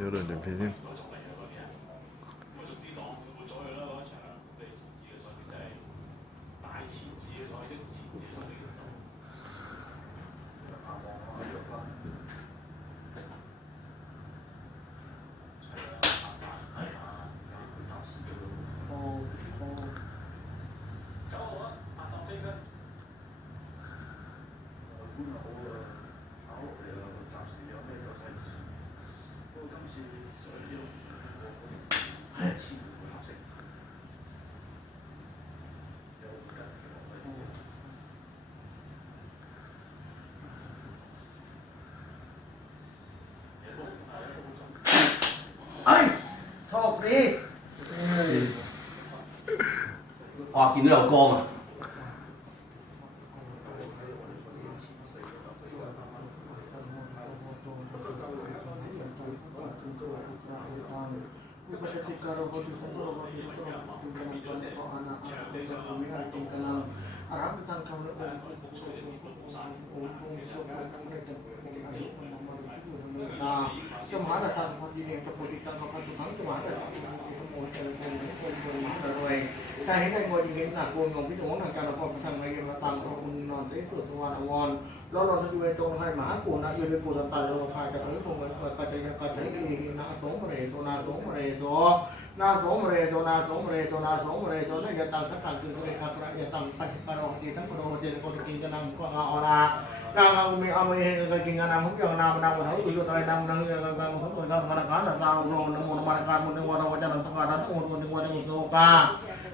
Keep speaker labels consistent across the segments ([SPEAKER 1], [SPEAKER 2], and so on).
[SPEAKER 1] Yoruldu benim.
[SPEAKER 2] 哎！哎！哇！見到有光啊！
[SPEAKER 3] ketika robot itu robot itu mempunyai banyak anak dan kenal tentang ใายให้ในบริเวนสากลของพิจารณาการละครประทังในเกมตังเราคุณนอนได้สวดสวรรค์วอนเราเราจะอยู่ในตรงให้หมาปูนะอยู่ในปูตันตายเราพายกับเรื่องของนเกิดปัจจัยปัจจัยที่นาสงเรโตนาสงเรโตนาสงเรตนาสงเรตนาสงเรโตนั่นยตังสักการคือเรคาระยตังปัจจปารองจีทั้ารองจีทั้งปรองจีะนำก็อารางเอาเมเาเมก็จริงนองเจ้านามนามองเน่นามนามนามองเนาามองานามนามองเนาามอาตัมนามองเนาามอาตัมนามองเขานามนามงนามนามองเนามาสมนามองเนาามงนามนามองเขานาามองเขตัมนามองเขนานามงนามนามองเนาามองเขตัมนามองเขนานามงเมนามองเตันาามองเาตัมนามองเตัวนามามตัามนามองเนาามงมนามองเนามามตัวามนามของเในาามมหรือโซนาามเขาตันามนามองเตัวในามาสมนามองเนามามดมนามองเในาามมหรือโซนามนามขอมนามองเาตันาามมนามองเน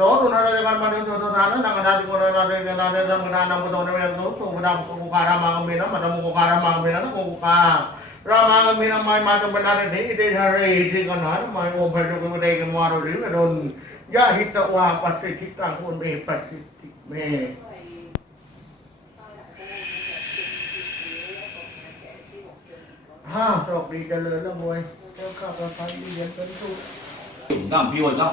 [SPEAKER 3] รสตุนาเรกันมานุจุตัวนานะนั่งนาติโกนาเรกันนาเรกันนานั่งกุโตนะเวสุตุกุนากูการามังมีนะมันมกูการามังมีนะกูกุการรามังมีนะไม่มาตุปนอะไรที่เดชาเรที่กันนั้นไม่โอมเพรุกุเรกันมาโรริมรุนย่าหิตวาปัสสิทิตังอุเมปัสสิทิเมห้าตอกดีเจริญร่ำรวยเจ้าข้าพระพันธ์เย็นเป็นสุข
[SPEAKER 1] น้ำพิ
[SPEAKER 2] วันได้